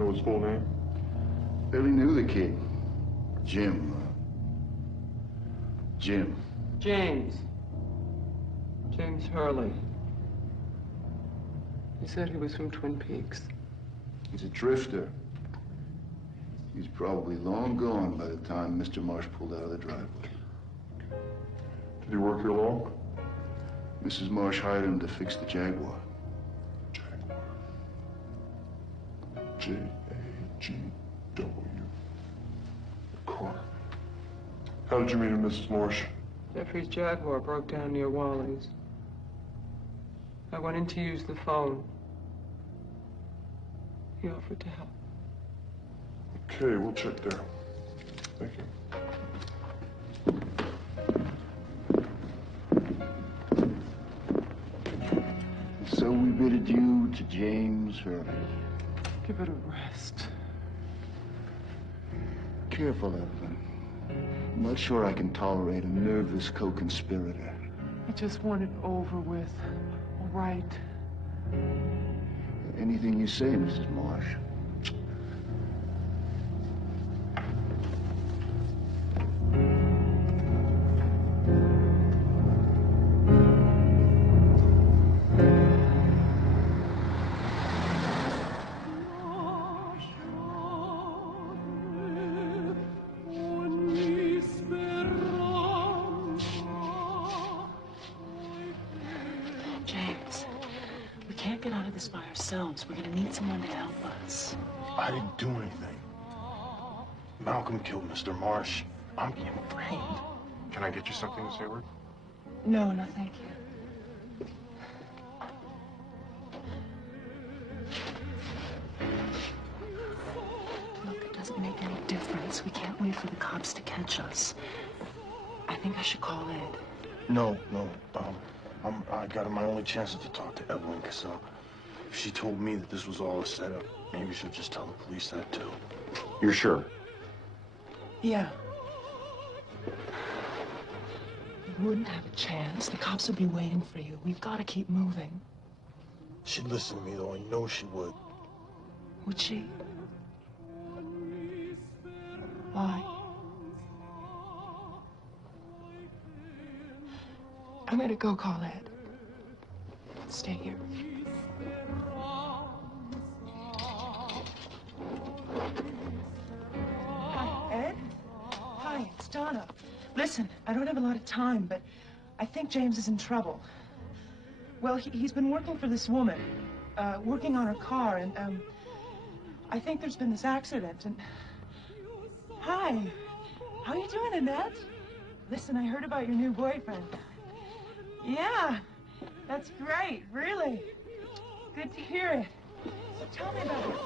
know his full name? Barely knew the kid. Jim. Jim. James. James Hurley. He said he was from Twin Peaks. He's a drifter. He's probably long gone by the time Mr. Marsh pulled out of the driveway. Did he work here long? Mrs. Marsh hired him to fix the Jaguar. Jaguar. J-A-G-W. Car. How did you meet him, Mrs. Marsh? Jeffrey's Jaguar broke down near Wally's. I went in to use the phone. He offered to help. Okay, we'll check there. Thank you. So we bid adieu to James Hurley. Give it a rest. Careful, Evelyn. I'm not sure I can tolerate a nervous co-conspirator. I just want it over with. All right. Anything you say, Mrs. Marsh. James, we can't get out of this by ourselves. We're gonna need someone to help us. I didn't do anything. Malcolm killed Mr. Marsh. I'm being framed. Can I get you something to say, Rick? No, no, thank you. Look, it doesn't make any difference. We can't wait for the cops to catch us. I think I should call Ed. No. I got my only chance to talk to Evelyn, because if she told me that this was all a setup, maybe she'll just tell the police that too. You're sure? Yeah. You wouldn't have a chance. The cops would be waiting for you. We've got to keep moving. She'd listen to me, though. I know she would. Would she? Why? I'm gonna go call Ed. Stay here. Hi, Ed? Hi, it's Donna. Listen, I don't have a lot of time, but I think James is in trouble. Well, he's been working for this woman, working on her car, and, I think there's been this accident, and... Hi. How you doing, Annette? Listen, I heard about your new boyfriend. Yeah, that's great, really. Good to hear it. So tell me about it.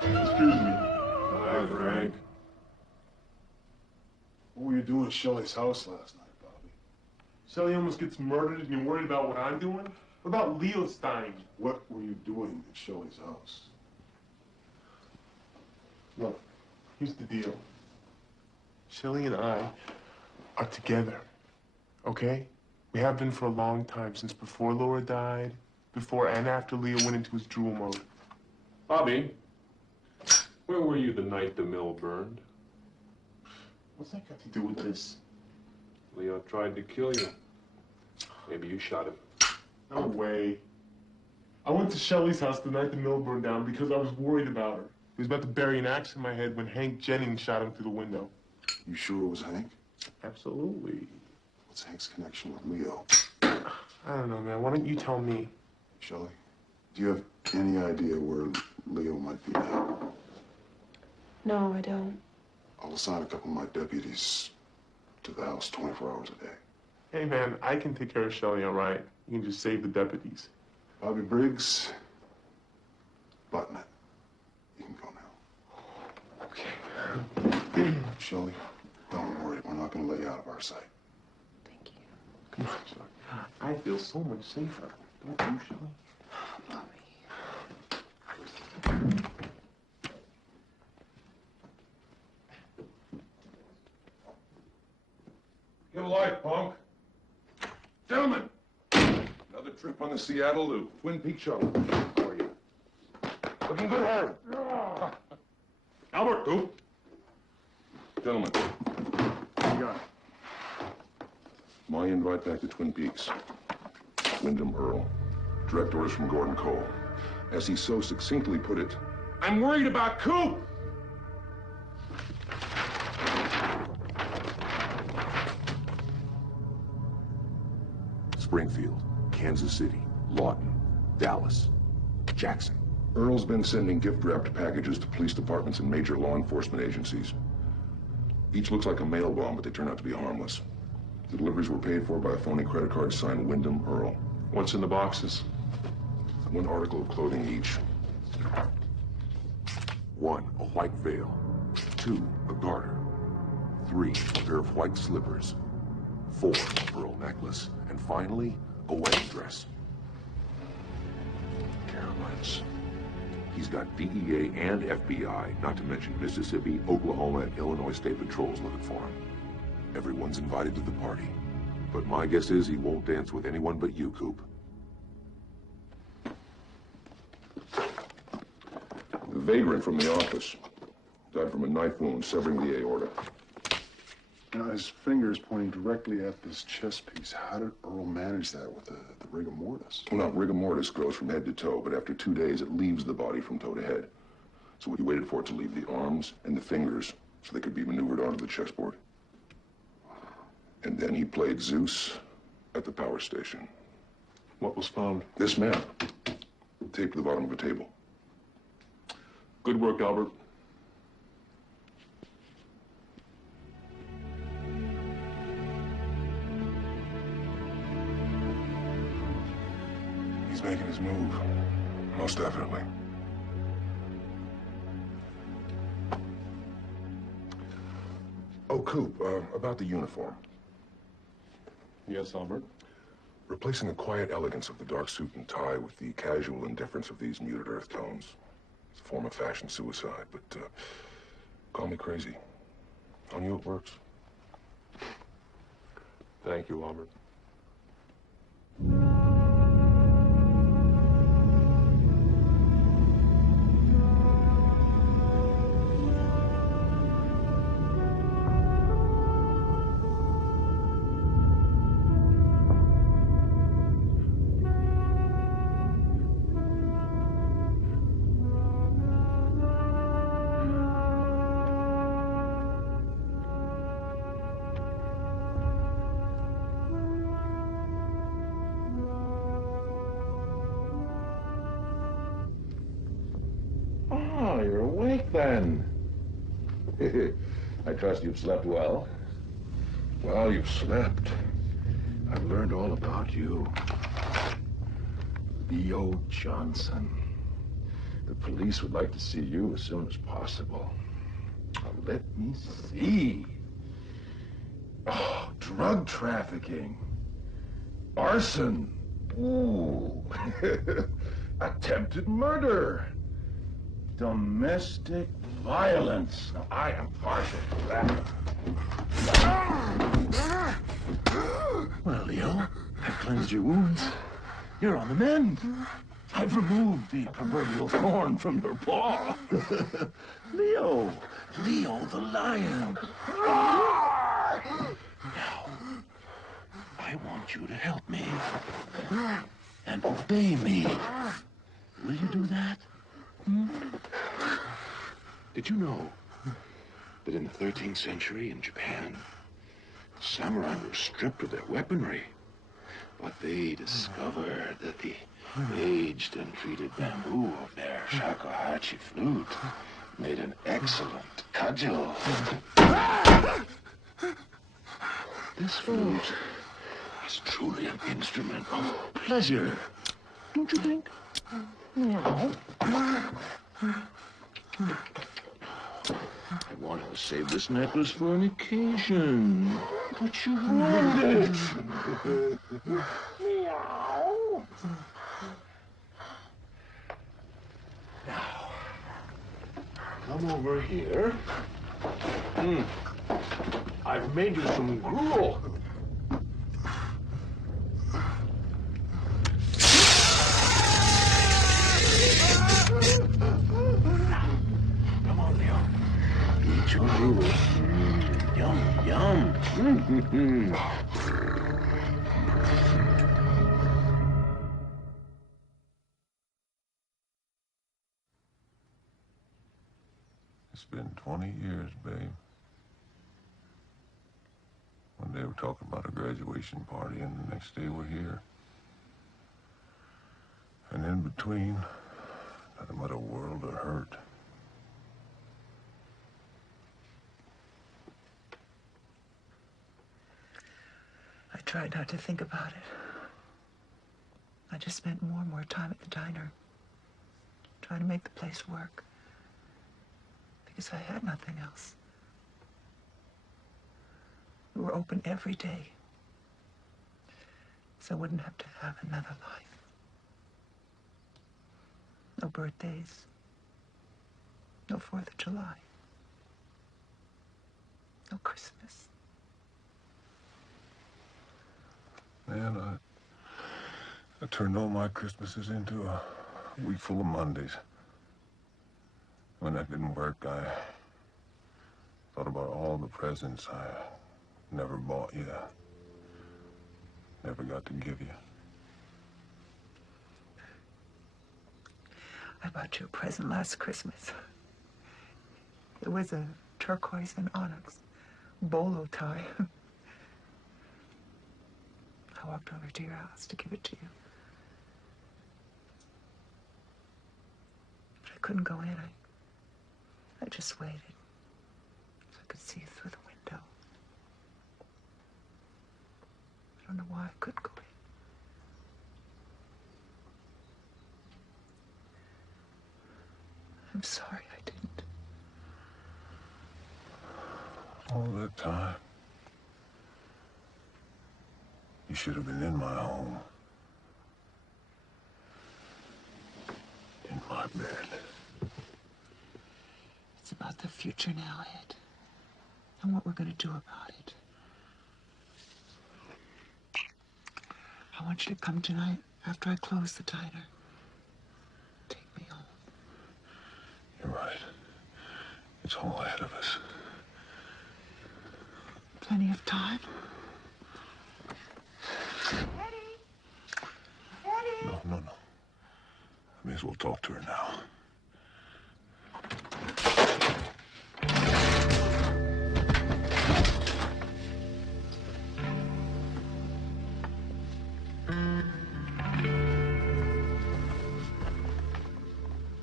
Excuse me. Hi, Frank. What were you doing at Shelley's house last night, Bobby? Shelley almost gets murdered and you're worried about what I'm doing? What about Leo Stein? What were you doing at Shelley's house? Look, here's the deal. Shelley and I are together, okay? We have been for a long time, since before Laura died, before and after Leo went into his drool mode. Bobby, where were you the night the mill burned? What's that got to do with this? Leo tried to kill you. Maybe you shot him. No way. I went to Shelley's house the night the mill burned down because I was worried about her. He was about to bury an axe in my head when Hank Jennings shot him through the window. You sure it was Hank? Absolutely. What's Hank's connection with Leo? I don't know, man. Why don't you tell me? Shelley, do you have any idea where Leo might be now? No, I don't. I'll assign a couple of my deputies to the house 24 hours a day. Hey, man, I can take care of Shelley, all right? You can just save the deputies. Bobby Briggs, button it. You can go now. Okay. Shelley, don't worry. We're not going to let you out of our sight. Thank you. Come on, Shelley. I feel so much safer. Don't you, Shelley? Bobby. Get a light, punk. Gentlemen, another trip on the Seattle to Twin Peaks shuttle. How are you? Looking good, Harry. Albert, who? Gentlemen. What you got? My invite back to Twin Peaks. Wyndham Earl. Direct orders from Gordon Cole. As he so succinctly put it, I'm worried about Coop! Springfield, Kansas City, Lawton, Dallas, Jackson. Earl's been sending gift-wrapped packages to police departments and major law enforcement agencies. Each looks like a mail bomb, but they turn out to be harmless. The deliveries were paid for by a phony credit card signed Wyndham Earl. What's in the boxes? One article of clothing each. 1, a white veil. 2, a garter. 3, a pair of white slippers. 4, a pearl necklace. And finally, a wedding dress. Caroline's. He's got DEA and FBI, not to mention Mississippi, Oklahoma, and Illinois State Patrols looking for him. Everyone's invited to the party. But my guess is he won't dance with anyone but you, Coop. The vagrant from the office died from a knife wound severing the aorta. Now, his finger's pointing directly at this chest piece. How did Earl manage that with the rigor mortis? Well, now, rigor mortis goes from head to toe, but after 2 days, it leaves the body from toe to head. So he waited for it to leave the arms and the fingers so they could be maneuvered onto the chessboard. And then he played Zeus at the power station. What was found? This map, taped to the bottom of a table. Good work, Albert. He's making his move. Most definitely. Oh, Coop, about the uniform. Yes, Albert. Replacing the quiet elegance of the dark suit and tie with the casual indifference of these muted earth tones. It's a form of fashion suicide, but call me crazy. On you it works. Thank you, Albert. You're awake then. I trust you've slept well. While you've slept, I've learned all about you. Leo Johnson. The police would like to see you as soon as possible. Now, let me see. Oh, drug trafficking. Arson. Ooh. Attempted murder. Domestic violence. Now, I am partial to that. Well, Leo, I've cleansed your wounds. You're on the mend. I've removed the proverbial thorn from your paw. Leo the lion. Now, I want you to help me and obey me. Will you do that? Did you know that in the 13th century in Japan, samurai were stripped of their weaponry, but they discovered that the aged and treated bamboo of their shakuhachi flute made an excellent cudgel. This flute is truly an instrument of pleasure, don't you think? Meow. I wanted to save this necklace for an occasion, but you ruined it. Meow. Now, come over here. I've made you some gruel. Ooh. Yum, yum. It's been 20 years, babe. One day we're talking about a graduation party, and the next day we're here. And in between, nothing but a world of hurt. I tried not to think about it. I just spent more and more time at the diner, trying to make the place work. Because I had nothing else. We were open every day, so I wouldn't have to have another life. No birthdays, no 4th of July, no Christmas. Man, I turned all my Christmases into a week full of Mondays. When that didn't work, I thought about all the presents I never bought you, never got to give you. I bought you a present last Christmas. It was a turquoise and onyx bolo tie. I walked over to your house to give it to you. But I couldn't go in. I just waited so I could see you through the window. I don't know why I couldn't go in. I'm sorry I didn't. All that time, you should have been in my home. In my bed. It's about the future now, Ed. And what we're gonna do about it. I want you to come tonight after I close the diner. Take me home. You're right. It's all ahead of us. Plenty of time. No. I may as well talk to her now.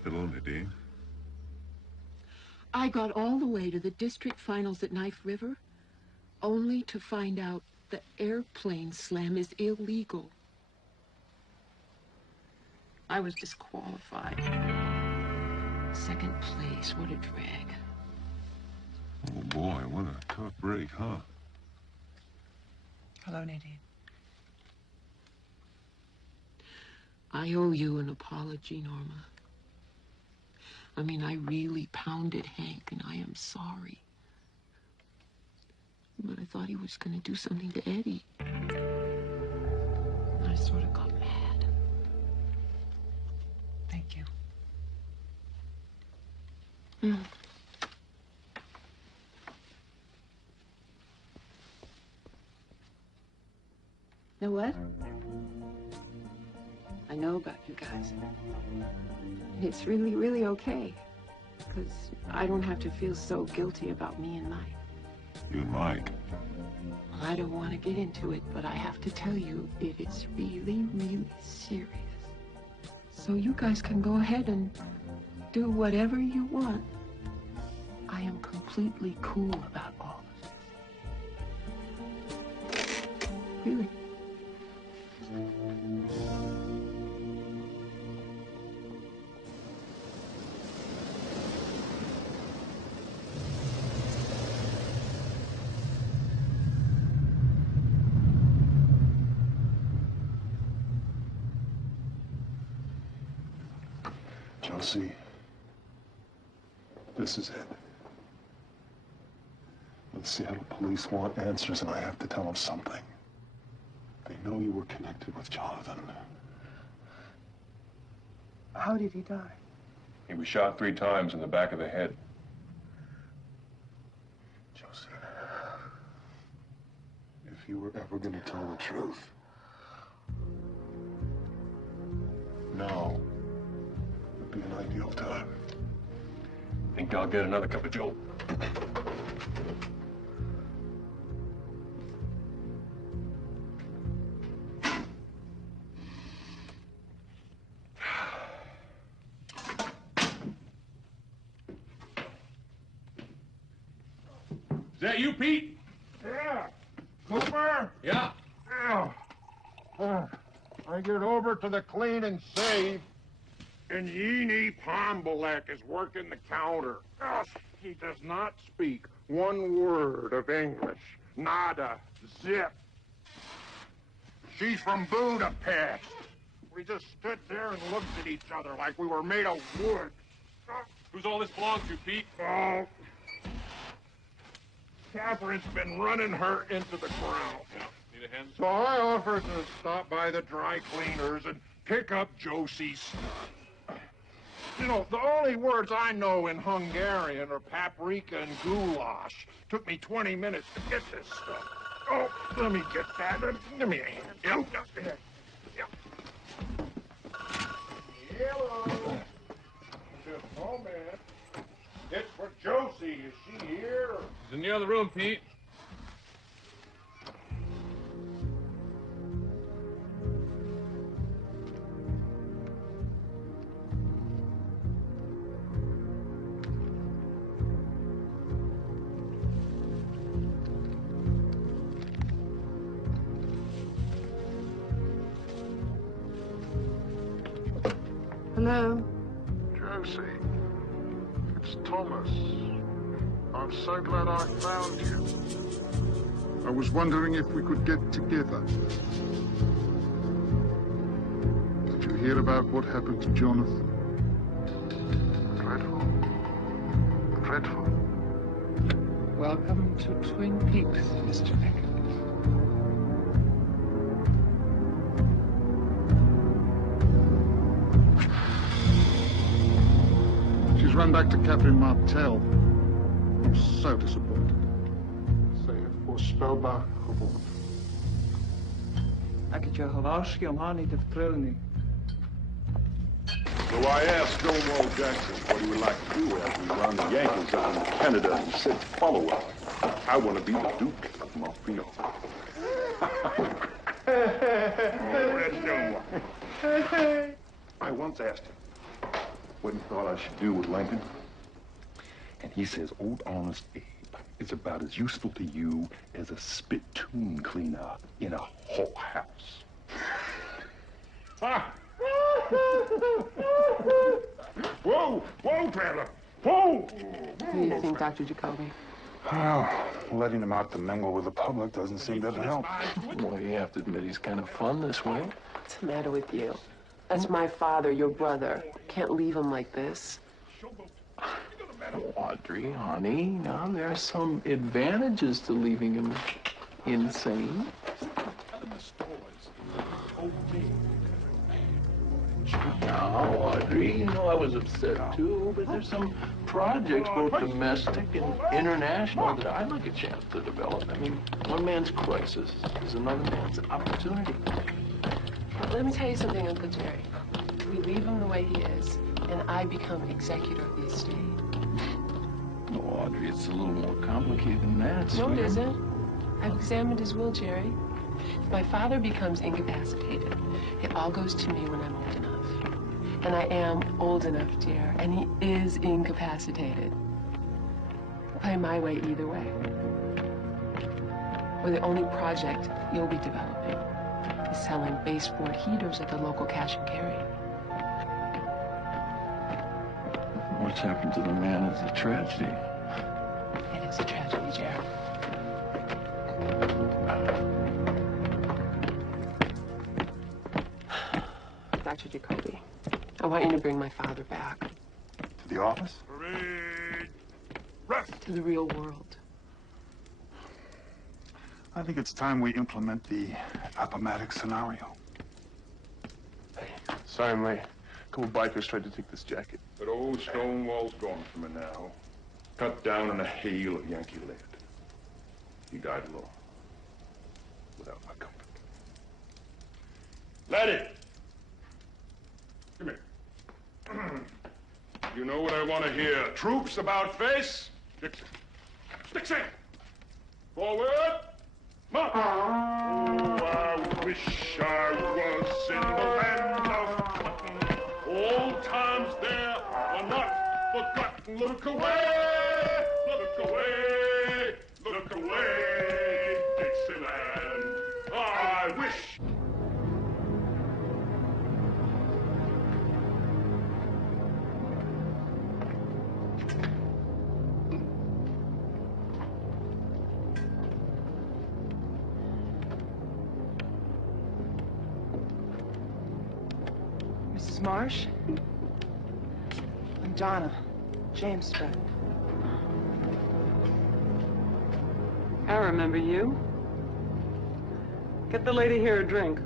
Hello, Nadine. I got all the way to the district finals at Knife River, only to find out the airplane slam is illegal. I was disqualified. Second place, what a drag. Oh, boy, what a tough break, huh? Hello, Nadine. I owe you an apology, Norma. I mean, I really pounded Hank, and I am sorry. But I thought he was going to do something to Eddie. I sort of got mad. Thank you. Know what? I know about you guys. It's really, really okay. Because I don't have to feel so guilty about me and Mike. You and Mike. I don't want to get into it, but I have to tell you, it is really, really serious. So you guys can go ahead and do whatever you want. I am completely cool about all of this. Really. Josie, this is it. The Seattle police want answers, and I have to tell them something. They know you were connected with Jonathan. How did he die? He was shot 3 times in the back of the head. if you were ever gonna tell the truth. Now would be an ideal time. Think I'll get another cup of Joe? Is that you, Pete? Yeah. Cooper? Yeah. I get over to the clean and save, and Yeenie Pombalek is working the counter. He does not speak one word of English. Nada. Zip. She's from Budapest. We just stood there and looked at each other like we were made of wood. Who's all this belong to, Pete? Oh. Catherine's been running her into the ground. Yeah. Need a hand? So I offered to stop by the dry cleaners and pick up Josie's stuff. You know, the only words I know in Hungarian are paprika and goulash. Took me 20 minutes to get this stuff. Oh, let me get that. Give me a hand. Yeah. Hello. Just a moment. It's for Josie. Is she here? He's in the other room, Pete. Hello? Josie, it's Thomas. I'm so glad I found you. I was wondering if we could get together. Did you hear about what happened to Jonathan? Dreadful. Dreadful. Welcome to Twin Peaks, Mr. Nick. She's run back to Catherine Martel. I'm so disappointed. Ze heeft voorspelbaar gewonnen. Ik heb je gewaarschuwd om haar niet te vertrouwen nu. So I asked Stonewall Jackson what he would like to do after we run the Yankees up in Canada, and he said, follow up. I want to be the Duke of Marfil. I once asked him what he thought I should do with Lincoln. And he says, Old Honest Abe is about as useful to you as a spittoon cleaner in a whorehouse. Whoa, fella. Whoa! What do you think, Dr. Jacoby? Well, letting him out to mingle with the public doesn't seem to help. Well, you have to admit he's kind of fun this way. What's the matter with you? That's my father, your brother. Can't leave him like this. Audrey, honey, now there are some advantages to leaving him insane. Now, Audrey, you know I was upset too, but there's some projects, both domestic and international, that I'd like a chance to develop. I mean, one man's crisis is another man's opportunity. Let me tell you something, Uncle Jerry. We leave him the way he is, and I become executor of the estate. No, Audrey, it's a little more complicated than that. No, sweetheart. it isn't. I've examined his will, Jerry. If my father becomes incapacitated, it all goes to me when I'm old enough. And I am old enough, dear, and he is incapacitated. Play my way either way. Or the only project you'll be developing is selling baseboard heaters at the local cash and carry. What's happened to the man is a tragedy. It is a tragedy, Jerry. Dr. Jacoby, I want you to bring my father back. To the office? To the real world. I think it's time we implement the Appomattox scenario. Sorry, I'm late. A couple bikers tried to take this jacket. But old Stonewall's gone from it now. Cut down in a hail of Yankee lead. He died alone. without my company. Laddie! Come here. You know what I want to hear? Troops about face? Dixon. Dixon! Forward! March! Oh, I wish I was in the land of cotton. Old times there are not forgotten. Look away! Look away! Look away, Dixieland! I wish... Mrs. Marsh? I'm Donna, James' friend. I remember you. Get the lady here a drink.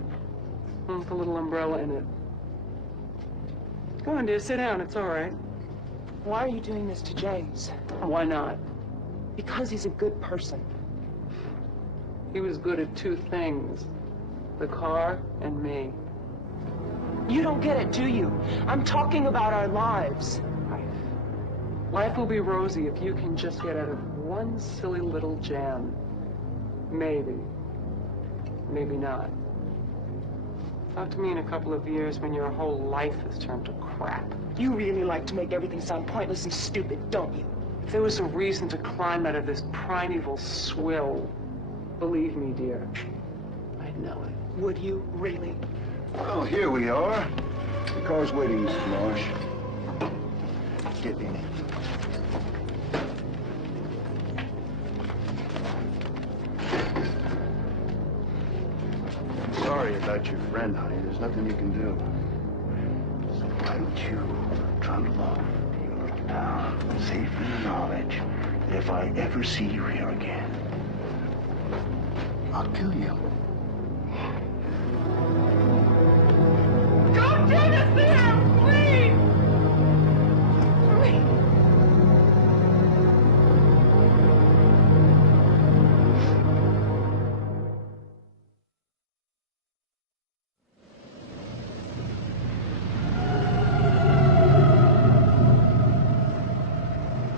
With a little umbrella in it. Go on, dear, sit down, it's all right. Why are you doing this to James? Why not? Because he's a good person. He was good at two things. The car and me. You don't get it, do you? I'm talking about our lives. Life will be rosy if you can just get out of one silly little jam. Maybe. Maybe not. Talk to me in a couple of years when your whole life has turned to crap. You really like to make everything sound pointless and stupid, don't you? If there was a reason to climb out of this primeval swill, believe me, dear, I'd know it. Would you, really? Well, here we are. The car's waiting, Mrs. Marsh. Get in it. Sorry about your friend, honey. There's nothing you can do. So why don't you trundle off to your little town, safe in the knowledge that if I ever see you here again, I'll kill you. Don't take us there, please! Please!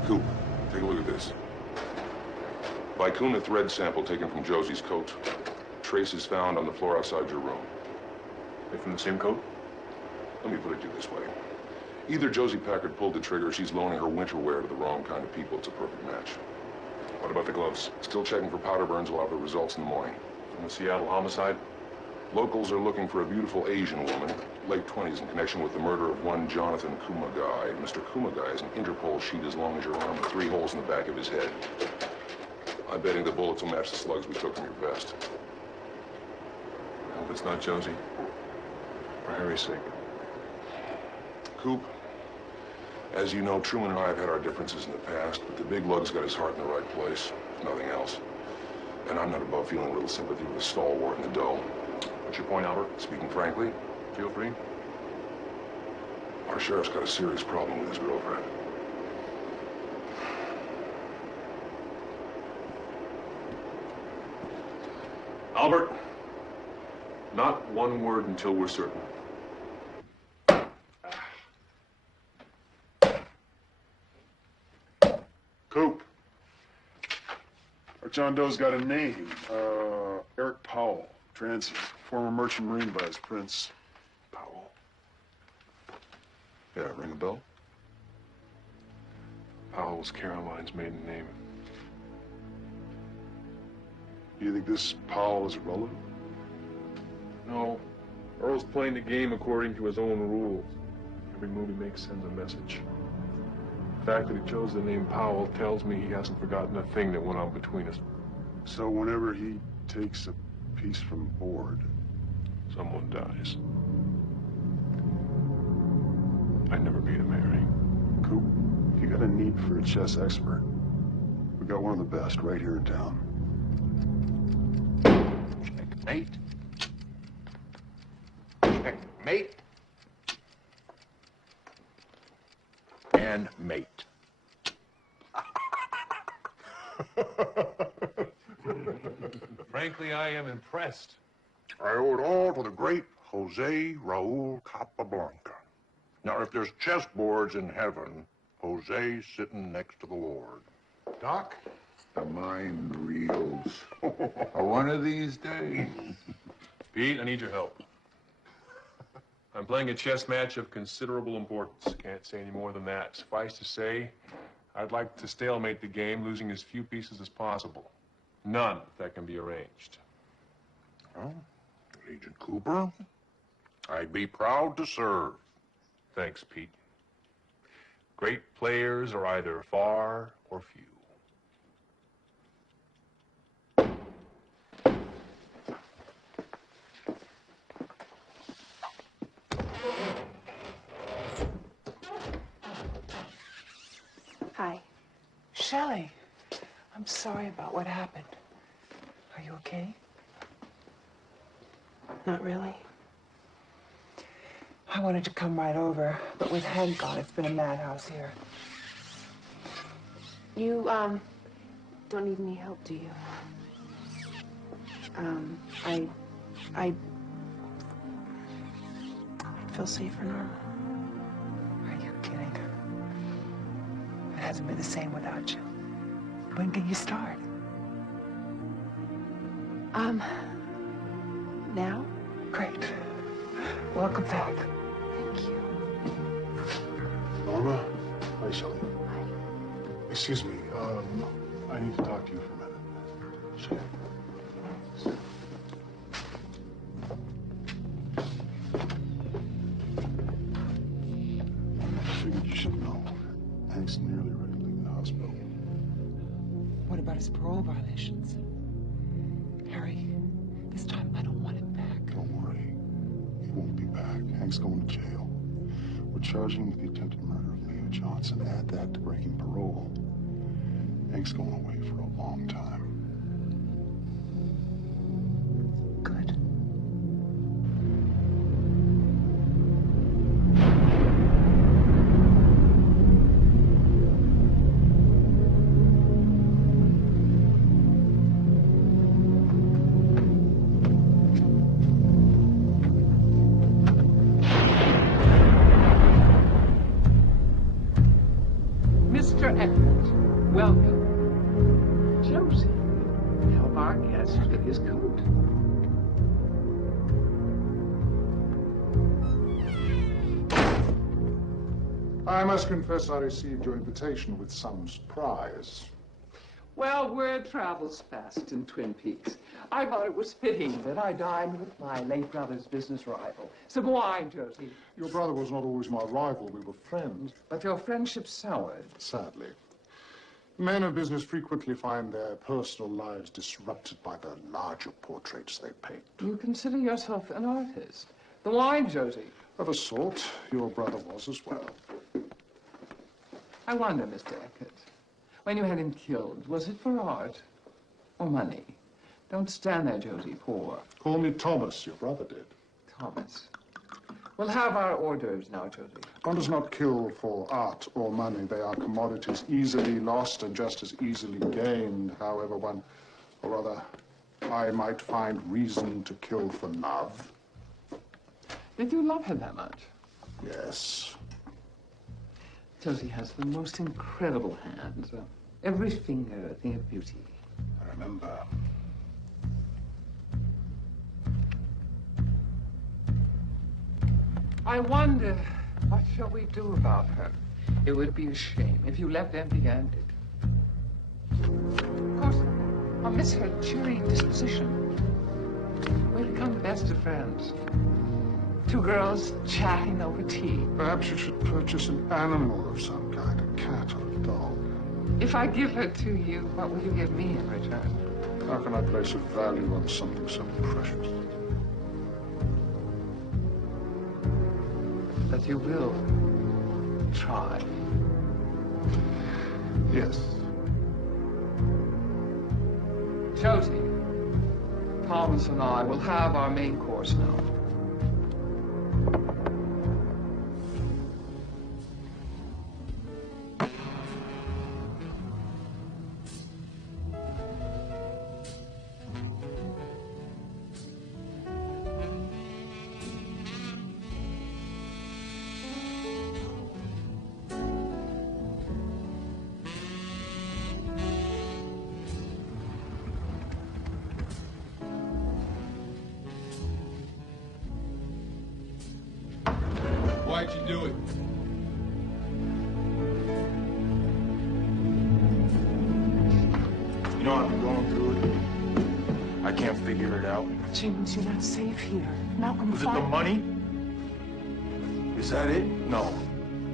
Coop, take a look at this. Vicuna thread sample taken from Josie's coat. Traces found on the floor outside your room. They from the same coat? Let me put it to you this way. Either Josie Packard pulled the trigger or she's loaning her winter wear to the wrong kind of people. It's a perfect match. What about the gloves? Still checking for powder burns. We'll have the results in the morning. From the Seattle homicide? Locals are looking for a beautiful Asian woman, late 20s, in connection with the murder of one Jonathan Kumagai. Mr. Kumagai is an Interpol sheet as long as your arm with 3 holes in the back of his head. I'm betting the bullets will match the slugs we took from your vest. I hope it's not Josie. For Harry's sake. Coop, as you know, Truman and I have had our differences in the past, but the big lug's got his heart in the right place, if nothing else. And I'm not above feeling a little sympathy with a stalwart in the dough. What's your point, Albert? Speaking frankly, Feel free. our sheriff's got a serious problem with his girlfriend. Albert, not one word until we're certain. Coop. Our John Doe's got a name. Eric Powell, transient, former merchant marine by his prince. Powell. Yeah, ring a bell? Powell was Caroline's maiden name. Do you think this Powell is a relative? No. Earl's playing the game according to his own rules. Every move he makes sends a message. The fact that he chose the name Powell tells me he hasn't forgotten a thing that went on between us. So whenever he takes a piece from board, Someone dies. I'd never beat him, Harry. Coop, if you got a need for a chess expert, we got one of the best right here in town. Checkmate. Checkmate. And mate. Frankly, I am impressed. I owe it all to the great Jose Raul Capablanca. Now, if there's chessboards in heaven, Jose's sitting next to the Lord. Doc, the mind reels. One of these days. Pete, I need your help. I'm playing a chess match of considerable importance. Can't say any more than that. Suffice to say, I'd like to stalemate the game, losing as few pieces as possible. None, if that can be arranged. Well, Agent Cooper, I'd be proud to serve. Thanks, Pete. Great players are either far or few. Hi. Shelley, I'm sorry about what happened. Are you okay? Not really. I wanted to come right over, but with Hank gone, it's been a madhouse here. You, don't need any help, do you? I feel safer now. Are you kidding? It hasn't been the same without you. When can you start? Now? Great. Welcome back. Thank you. Norma? Hi, Shelley. Hi. Excuse me, I need to talk to you for a minute. Sure. I figured you should know. Hank's nearly ready to leave the hospital. What about his parole violations? Harry, this time I don't want him back. Don't worry. He won't be back. Hank's going to jail. We're charging him with the attempted murder of Leah Johnson. Add that to breaking parole. Hank's going away for a long time. Good. Mr. Eckert, welcome. Josie, help our guest with his coat. I must confess I received your invitation with some surprise. Well, word travels fast in Twin Peaks. I thought it was fitting that I dined with my late brother's business rival. Some wine, Josie. Your brother was not always my rival. We were friends. But your friendship soured. Sadly. Men of business frequently find their personal lives disrupted by the larger portraits they paint. You consider yourself an artist. The wine, Josie. Of a sort, your brother was as well. I wonder, Mr. Eckert, when you had him killed, was it for art or money? Don't stand there, Josie, poor. Call me Thomas, your brother did. Thomas. We'll have our hors d'oeuvres now, Josie. One does not kill for art or money. They are commodities easily lost and just as easily gained. However, one, or rather, I might find reason to kill for love. Did you love her that much? Yes. Josie has the most incredible hands. Every finger a thing of beauty. I remember. I wonder, what shall we do about her? It would be a shame if you left empty-handed. Of course, I'll miss her cheery disposition. We'll become the best of friends. Two girls chatting over tea. Perhaps you should purchase an animal of some kind, a cat or a dog. If I give her to you, what will you give me in return? How can I place a value on something so precious? But you will try. Yes. Josie, Thomas and I will have our main course now. let you do it. You know, I've been going through it. I can't figure it out. James, you're not safe here. Malcolm, Was it the money? Is that it? No.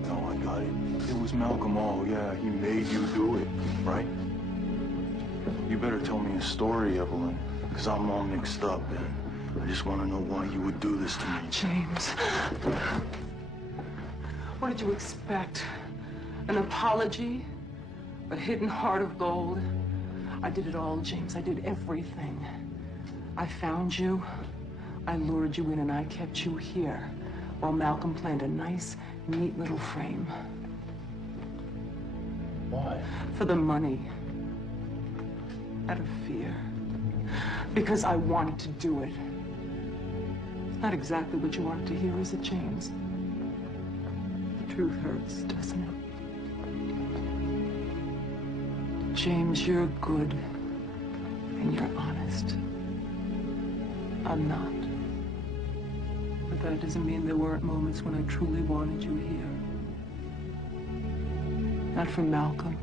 No, I got it. It was Malcolm. Oh, yeah, he made you do it, right? You better tell me a story, Evelyn, because I'm all mixed up, and I just want to know why you would do this to me. James. What did you expect? An apology? A hidden heart of gold? I did it all, James. I did everything. I found you, I lured you in, and I kept you here while Malcolm planned a nice, neat little frame. Why? For the money. Out of fear. Because I wanted to do it. It's not exactly what you wanted to hear, is it, James? The truth hurts, doesn't it? James, you're good and you're honest. I'm not. But that doesn't mean there weren't moments when I truly wanted you here. Not for Malcolm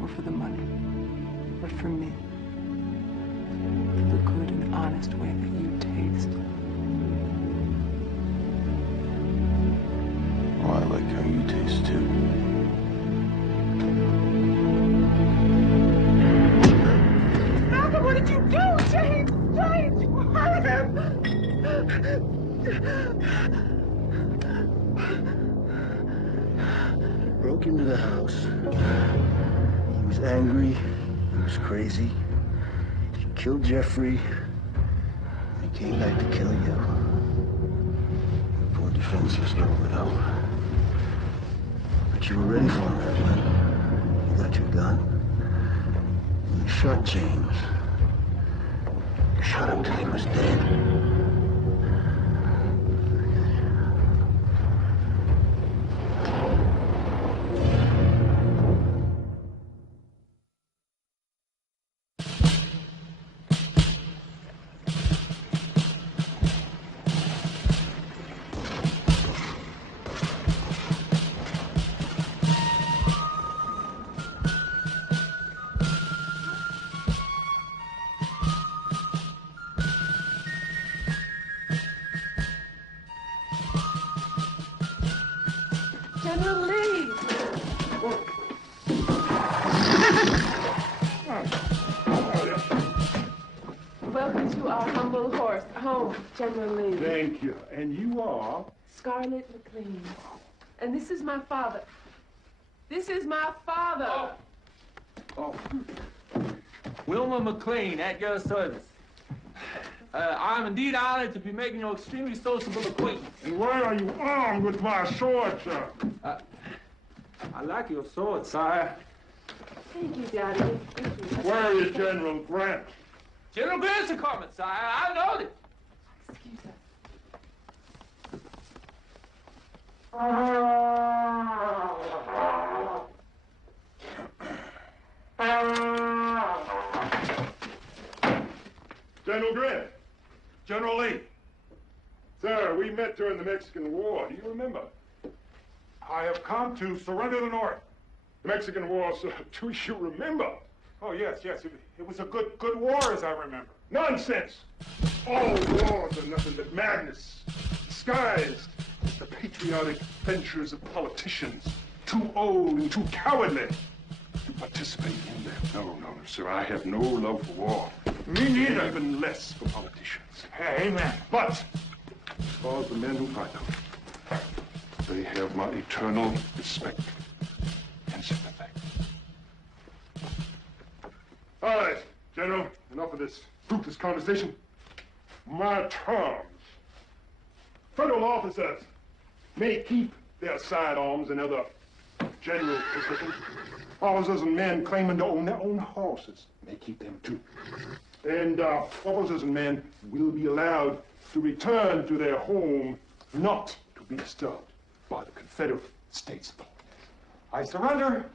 or for the money, but for me. For the good and honest way that you taste. Oh, I like how you taste too. Malcolm, what did you do? James! James, you hurt him! Broke into the house. He was angry. He was crazy. He killed Jeffrey. He came back to kill you. Poor defenseless girl, though. But you were ready for him, Evelyn. You got your gun. And you shot James. You shot him till he was dead. General Lee! Welcome to our humble home, General Lee. Thank you. And you are? Scarlett McLean. And this is my father. This is my father. Oh. Wilma McLean, at your service. I'm indeed honored to be making your extremely sociable acquaintance. And why are you armed with my sword, sir? I like your sword, sire. Thank you, Daddy. Thank you. Where is General Grant? General Grant's a coming, sire. I know it. Excuse us. General Grant. General Lee. Sir, we met during the Mexican War. Do you remember? I have come to surrender the North. The Mexican War, sir. Do you remember? Oh, yes. It was a good war, as I remember. Nonsense! All wars are nothing but madness, disguised as the patriotic ventures of politicians, too old and too cowardly to participate in them. No, sir, I have no love for war. Me neither. Even less for politicians. Hey, amen. But, as far as the men who fight them, they have my eternal respect and sympathy. All right, General, enough of this fruitless conversation. My terms. Federal officers may keep their sidearms and other general positions. Officers and men claiming to own their own horses may keep them too. And officers and men will be allowed to return to their home, not to be disturbed by the Confederate States. I surrender.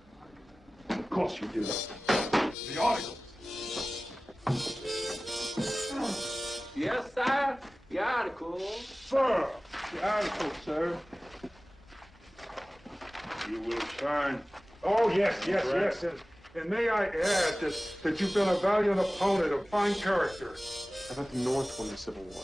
Of course you do. The articles. Yes, sire. The articles. Sir. The article, sir. You will sign. Oh, yes. And may I add that you've been a valiant opponent, a fine character. How about the North won the Civil War?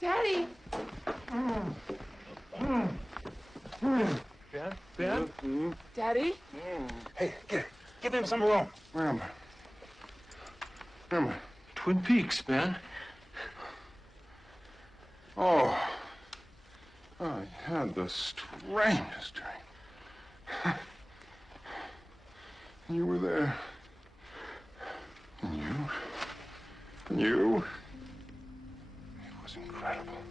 Daddy! Ben? Daddy? Hey, give him some room. Where am I? Twin Peaks, Ben. Oh, I had the strangest dream. You were there. And you. It was incredible.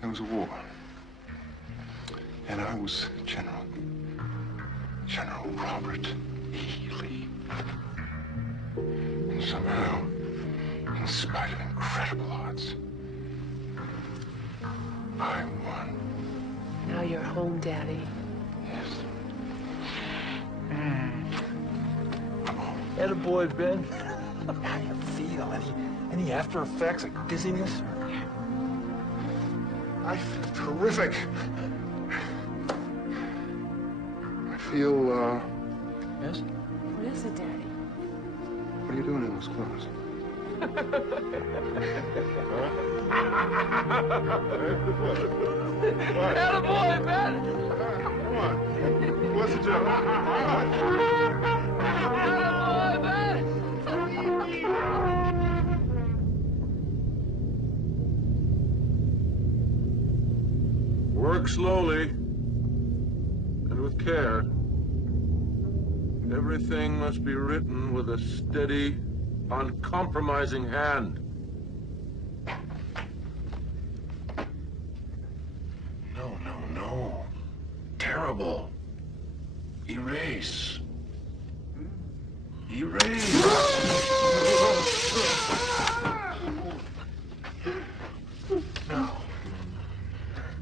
There was a war. And I was General Robert E. Lee. And somehow, in spite of incredible odds, I won. Now you're home, Daddy. Yes. Attaboy, Ben. How do you feel? Any after effects, like dizziness? I feel terrific. I feel, Yes? What is it, Daddy? What are you doing in those clothes? Attaboy, Ben. Come on. What's the joke? Attaboy, Ben. Work slowly and with care. Everything must be written with a steady, uncompromising hand. No. Terrible. Erase. No.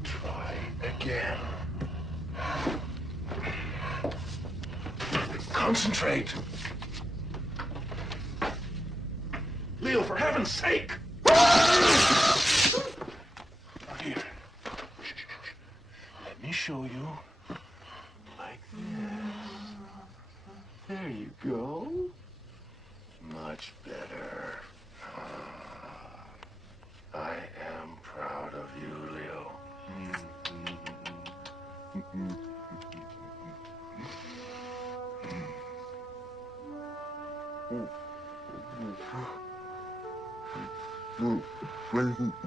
Try again. Concentrate. Leo, for heaven's sake! Here. Let me show you. Like this. There you go. Much better. I am proud of you, Leo.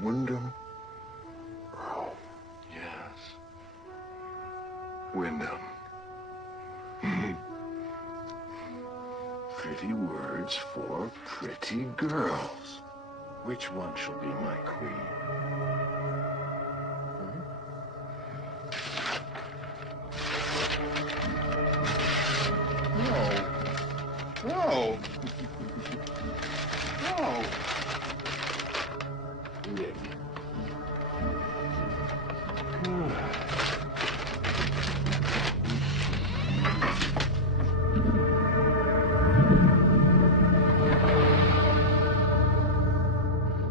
Wyndham? Yes. Wyndham. Pretty words for pretty girls. Which one shall be my queen? No. Nick.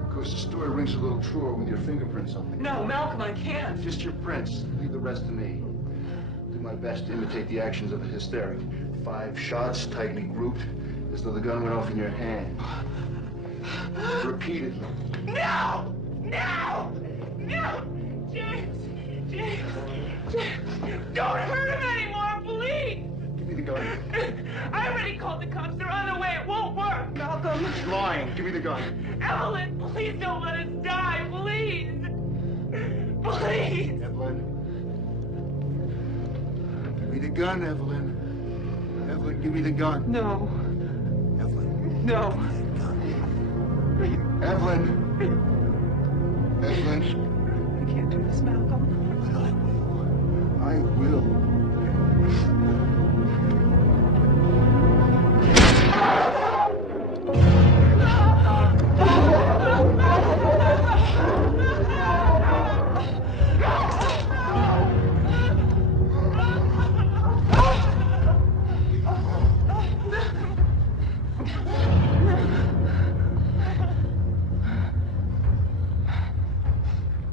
Of course, the story rings a little truer with your fingerprints on it. No, Malcolm, I can't. Just your prints. Leave the rest to me. Do my best to imitate the actions of a hysteric. 5 shots, tightly grouped, as though the gun went off in your hand. Repeatedly. No! James! Don't hurt him anymore, please! Give me the gun. I already called the cops. They're on their way. It won't work, Malcolm. He's lying. Give me the gun. Evelyn, please don't let us die, please! Please! Evelyn. Give me the gun, Evelyn. Evelyn, give me the gun. No. Evelyn. No. Evelyn. Evelyn. I can't do this, Malcolm. But I will.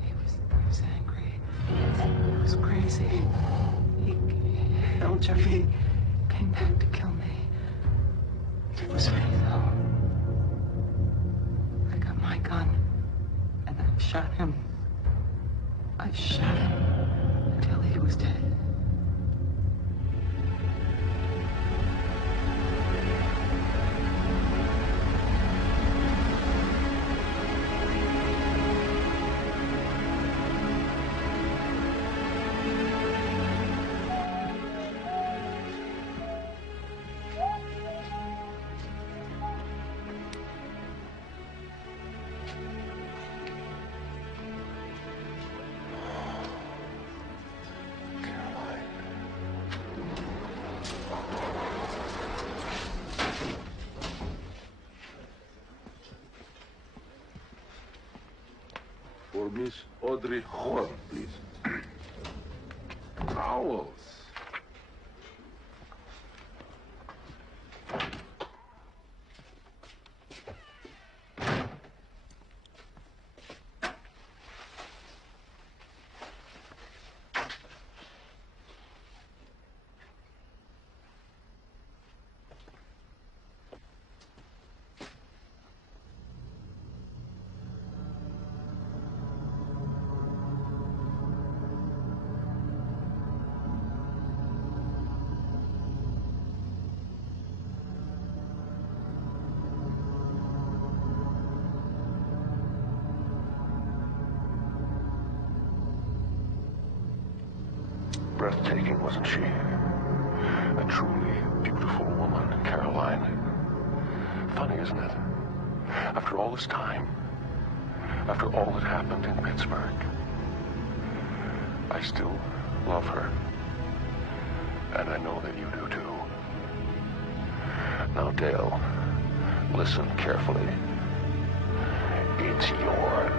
He was angry. He was crazy. He killed Jeffrey. Came back to kill me. It was me, though. I got my gun, and I shot him. I shot him until he was dead. For Miss Audrey Horn, please. Owls. Breathtaking, wasn't she? A truly beautiful woman, Caroline. Funny, isn't it? After all this time, after all that happened in Pittsburgh, I still love her. And I know that you do too. Now, Dale, listen carefully. It's your